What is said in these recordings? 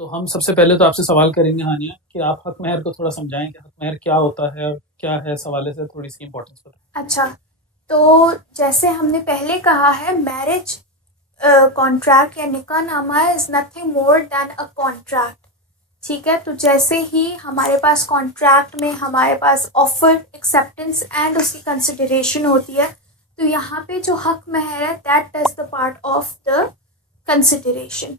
तो हम सबसे पहले तो आपसे सवाल करेंगे हानिया कि आप हक महर को थोड़ा समझाएं कि हक महर क्या होता है और क्या है, इस हवाले से थोड़ी सी इम्पोर्टेंस बताएं। अच्छा, तो जैसे हमने पहले कहा है, मैरिज कॉन्ट्रैक्ट या निकाहनामा is nothing more than a contract. ठीक है, तो जैसे ही हमारे पास कॉन्ट्रैक्ट में हमारे पास ऑफर, एक्सेप्टेंस एंड उसकी कंसिडरेशन होती है, तो यहाँ पे जो हक महर है that is the part of the consideration.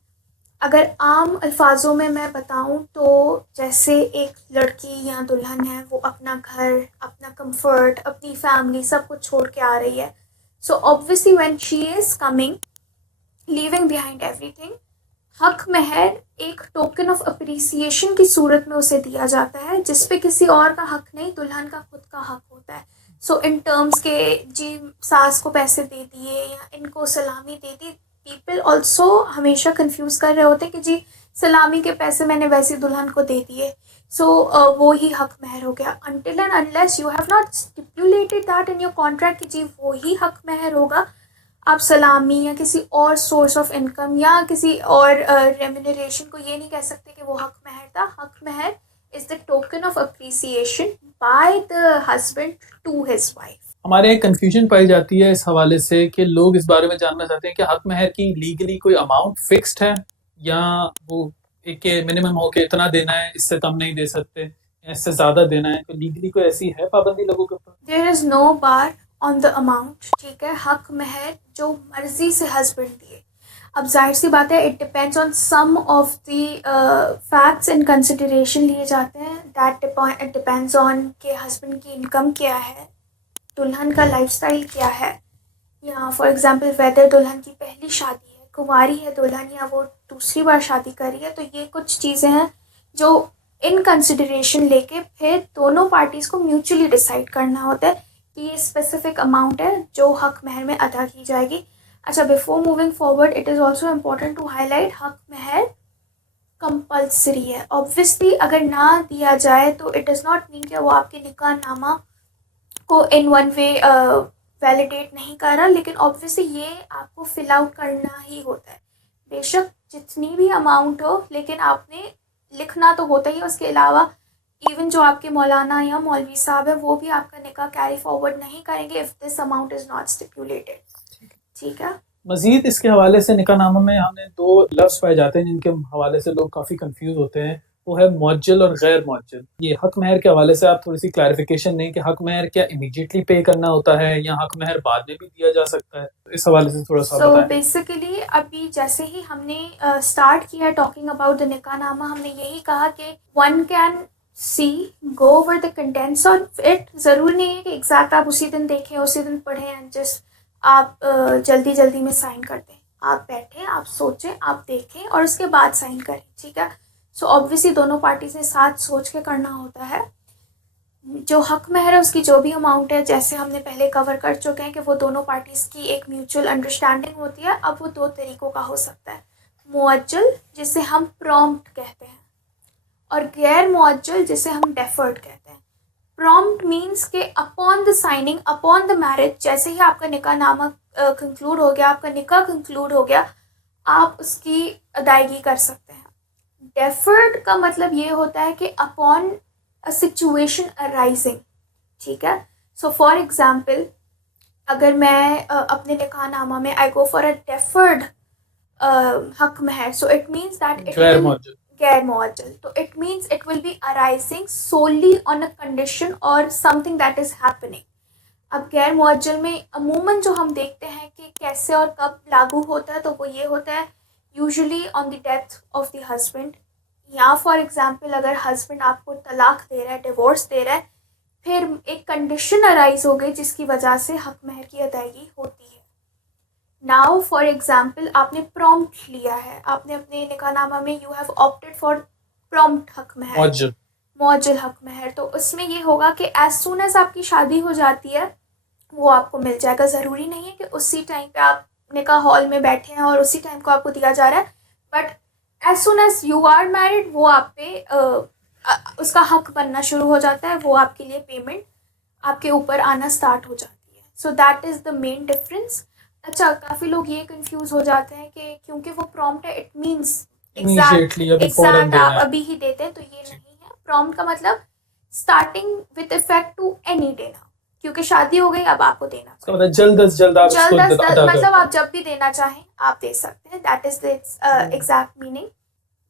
अगर आम अल्फाजों में मैं बताऊं तो जैसे एक लड़की या दुल्हन है, वो अपना घर, अपना कंफर्ट, अपनी फैमिली सब कुछ छोड़ के आ रही है। So obviously when she is coming, leaving behind everything, हक महर एक टोकन ऑफ अप्रिसिएशन की सूरत में उसे दिया जाता है, जिस पे किसी और का हक नहीं, दुल्हन का खुद का हक होता है। सो इन टर्म्स के, जी सास को पैसे दे दिए या इनको सलामी दे दी। पीपल ऑल्सो हमेशा कंफ्यूज कर रहे होते हैं कि जी सलामी के पैसे मैंने वैसी दुल्हन को दे दिए, सो वो ही हक महर हो गया। Until and unless you have not stipulated that in your contract कि जी वो ही हक महर होगा, आप सलामी या किसी और सोर्स ऑफ इनकम या किसी और रेम्यूनरेशन को ये नहीं कह सकते कि वो हक महर था। हक महर is the token of appreciation by the husband to his wife. हमारे यहाँ कन्फ्यूजन पाई जाती है इस हवाले से कि लोग इस बारे में जानना चाहते हैं कि हक महर की लीगली कोई अमाउंट फिक्स्ड है, या वो एक मिनिमम हो के इतना देना है, इससे कम नहीं दे सकते, या इससे ज़्यादा देना है। तो लीगली कोई ऐसी है पाबंदी लोगों के ऊपर? There is no bar on the amount. ठीक है, हक महर जो मर्जी से हस्बैंड दिए। अब जाहिर सी बात है, it depends on some of the facts and consideration लिए जाते हैं। दैट डिपेंड्स ऑन कि हस्बैंड की इनकम क्या है, दुल्हन का लाइफस्टाइल क्या है, या फॉर एग्जांपल वेदर दुल्हन की पहली शादी है, कुंवारी है दुल्हन, या वो दूसरी बार शादी कर रही है। तो ये कुछ चीज़ें हैं जो इन कंसिडरेशन लेके फिर दोनों पार्टीज़ को म्यूचुअली डिसाइड करना होता है कि ये स्पेसिफिक अमाउंट है जो हक महर में अदा की जाएगी। अच्छा, before moving forward it is also important to highlight, हक महर कंपल्सरी है। ऑब्वियसली अगर ना दिया जाए तो इट डज़ नॉट मीन कि वो आपके निकाह नामा को इन वन वे वैलिडेट नहीं कर रहा, लेकिन ऑब्वियसली ये आपको फिल आउट करना ही होता है। बेशक जितनी भी अमाउंट हो, लेकिन आपने लिखना तो होता ही है। उसके अलावा इवन जो आपके मौलाना या मौलवी साहब है, वो भी आपका निकाह कैरी फॉरवर्ड नहीं करेंगे if this amount is not stipulated. ठीक है। मजीद इसके हवाले से निकाहनामा में हमें दो लफ्ज़ पाए जाते हैं जिनके हवाले से लोग काफ़ी कंफ्यूज होते हैं। वो है मुअज्जल और गैर मुअज्जल। ये हक महर के हवाले से आप थोड़ी सी क्लैरिफिकेशन दें कि हक महर क्या इमीडिएटली पे करना होता है या हक महर बाद में भी दिया जा सकता है? इस हवाले से थोड़ा सा सो बताएं। बेसिकली अभी जैसे ही हमने स्टार्ट किया टॉकिंग अबाउट द निकाहनामा, हमने यही कहा कि one can see go over the contents of it. ज़रूरी नहीं है कि एग्जैक्ट आप उसी दिन देखें, उसी दिन पढ़ें एंड जस्ट आप जल्दी जल्दी में साइन कर दें। आप बैठें, आप सोचें, आप देखें और उसके बाद साइन करें। ठीक है। सो ऑब्वियसली दोनों पार्टीज ने साथ सोच के करना होता है। जो हक महर है उसकी जो भी अमाउंट है, जैसे हमने पहले कवर कर चुके हैं कि वो दोनों पार्टीज़ की एक म्यूचुअल अंडरस्टैंडिंग होती है। अब वो दो तरीक़ों का हो सकता है, मुअज्जल जिसे हम प्रॉम्प्ट कहते हैं, और गैर मुअज्जल जिसे हम डेफर्ड कहते हैं। प्रॉम्प्ट मीन्स के upon the signing, upon the marriage, जैसे ही आपका निकाह नामा कंक्लूड हो गया, आपका निकाह कंक्लूड हो गया, आप उसकी अदायगी कर सकते हैं। डेफर्ड का मतलब ये होता है कि अपॉन अ सिचुएशन अराइजिंग। ठीक है। सो फॉर एग्जाम्पल, अगर मैं अपने निकाहनामा में आई गो फॉर अ डेफर्ड हक महर, so it means that it गैर विल, मुअज्जल। गैर मुअज्जल, तो it means it will be arising solely on a condition or something that is happening. अब गैर मुअज्जल में अमूमन जो हम देखते हैं कि कैसे और कब लागू होता है, तो वो ये होता है usually on the death of the husband, या फॉर एग्जांपल अगर हस्बैंड आपको तलाक दे रहा है, डिवोर्स दे रहा है, फिर एक कंडीशन अराइज हो गई जिसकी वजह से हक महर की अदायगी होती है। नाउ फॉर एग्जांपल, आपने प्रॉम्प्ट लिया है, आपने अपने निकाहनामा में you have opted for prompt हक महर, मुअज्जल। मौजल हक महर। तो उसमें ये होगा कि एज सुन एज आपकी शादी हो जाती है वो आपको मिल जाएगा। ज़रूरी नहीं है कि उसी टाइम पे आप निकाह हॉल में बैठे हैं और उसी टाइम को आपको दिया जा रहा है, but as soon as you are married वो आप पे उसका हक बनना शुरू हो जाता है, वो आपके लिए पेमेंट आपके ऊपर आना स्टार्ट हो जाती है। So that is the main difference. अच्छा, काफ़ी लोग ये कंफ्यूज हो जाते हैं कि क्योंकि वो प्रॉम्प्ट है इट मीन्स इमीडिएटली अभी फौरन देना आप है। अभी ही देते हैं तो ये नहीं है। प्रॉम्प्ट का मतलब starting with effect to any day now, क्योंकि शादी हो गई अब आपको देना इसका मतलब जल्द अज जल्द आप इसको जल्द अदा मतलब कर आप जब भी देना चाहें आप दे सकते हैं। That is the exact meaning.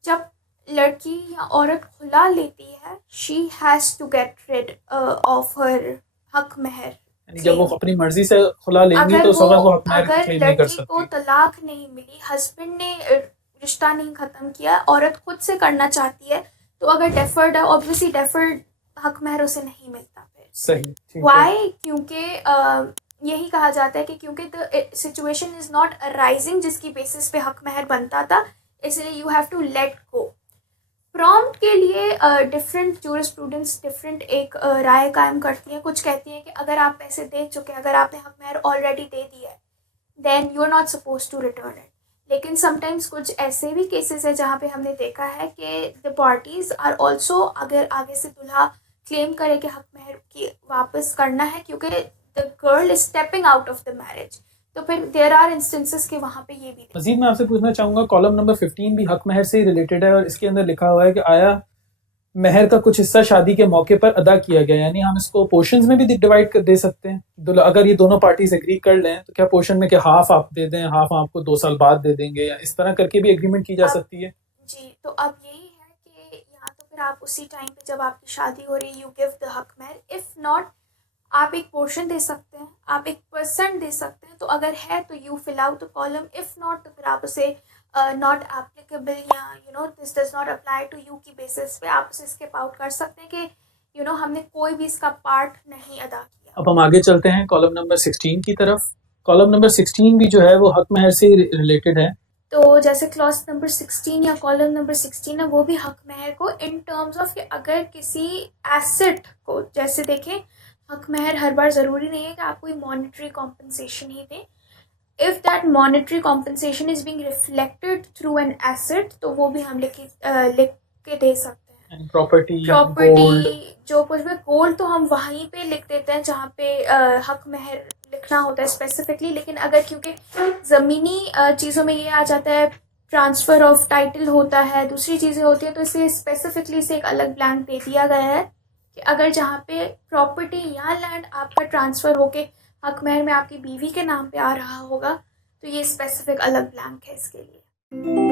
जब लड़की या औरत खुला लेती है, she has to get rid of her हक महर। यानी जब वो अपनी मर्जी से खुला लेंगी तो उस वक्त वो हक महर अगर क्लेम नहीं कर लड़की को सकती। तलाक नहीं मिली, हस्बैंड ने रिश्ता नहीं खत्म किया, औरत खुद से करना चाहती है, तो अगर डेफर्ड है, ऑब्वियसली डेफर्ड हक महर उसे नहीं मिलता फिर। सही, ठीक है। वाई? क्योंकि यही कहा जाता है कि क्योंकि the situation is not arising जिसकी बेसिस पे हक महर बनता था, इसलिए you have to let go. Prompt के लिए डिफरेंट जूरिस्प्रूडेंस डिफरेंट एक राय कायम करती है। कुछ कहती हैं कि अगर आप पैसे दे चुके हैं, अगर आपने हक महर ऑलरेडी दे दिया है, then you are not suppose to return it. लेकिन समटाइम्स कुछ ऐसे भी केसेस है जहाँ पे हमने देखा है कि द पार्टीज आर ऑल्सो, अगर आगे से दूल्हा क्लेम करे कि हक महर की वापस करना है क्योंकि the girl is stepping out of the marriage, तो फिर देयर आर इंस्टेंसेस के वहाँ पे ये भी। मजीद मैं आपसे पूछना चाहूँगा, कॉलम नंबर 15 भी हक महर से ही रिलेटेड है और इसके अंदर लिखा हुआ है कि आया महर का कुछ हिस्सा शादी के मौके पर अदा किया गया, यानी हम इसको पोर्शंस में भी डिवाइड कर दे सकते हैं। अगर ये दोनों पार्टीज एग्री कर लें तो क्या पोर्शन में कि हाफ आप दे दें, हाफ आपको 2 साल बाद दे देंगे, या इस तरह करके भी एग्रीमेंट की जा सकती है? जी, तो अब यही है कि यहाँ तो फिर आप उसी टाइम पे जब आपकी शादी हो रही है यू गिव द हक महर। इफ़ नॉट, आप एक पोर्शन दे सकते हैं, आप 1% दे सकते हैं, तो अगर है तो you fill out the column. If not तो फिर आप उसे नॉट एप्लीकेबल या this does not apply to you की बेसिस पे आप उसे स्किप आउट कर सकते हैं कि हमने कोई भी इसका पार्ट नहीं अदा किया। अब हम आगे चलते हैं कॉलम नंबर 16 की तरफ। कॉलम नंबर 16 भी जो है वो हक महर से रिलेटेड है। तो जैसे क्लॉज नंबर 16 या कॉलम नंबर 16 है, वो भी हक महर को इन टर्म्स ऑफ कि अगर किसी एसेट को, जैसे देखें हक महर हर बार ज़रूरी नहीं है कि आप कोई मॉनेटरी कॉम्पनसेशन ही दें। If that monetary compensation is being reflected through an asset, तो वो भी हम लिख के दे सकते हैं। प्रॉपर्टी, जो कुछ भी गोल्ड, तो हम वहीं पे लिख देते हैं जहाँ पे हक महर लिखना होता है स्पेसिफिकली। लेकिन अगर क्योंकि ज़मीनी चीज़ों में ये आ जाता है, ट्रांसफ़र ऑफ टाइटल होता है, दूसरी चीज़ें होती हैं, तो इसे स्पेसिफिकली से एक अलग ब्लैंक दे दिया गया है कि अगर जहाँ पे प्रॉपर्टी या लैंड आपका ट्रांसफ़र होके हक महर में आपकी बीवी के नाम पे आ रहा होगा, तो ये स्पेसिफिक अलग ब्लैंक है इसके लिए।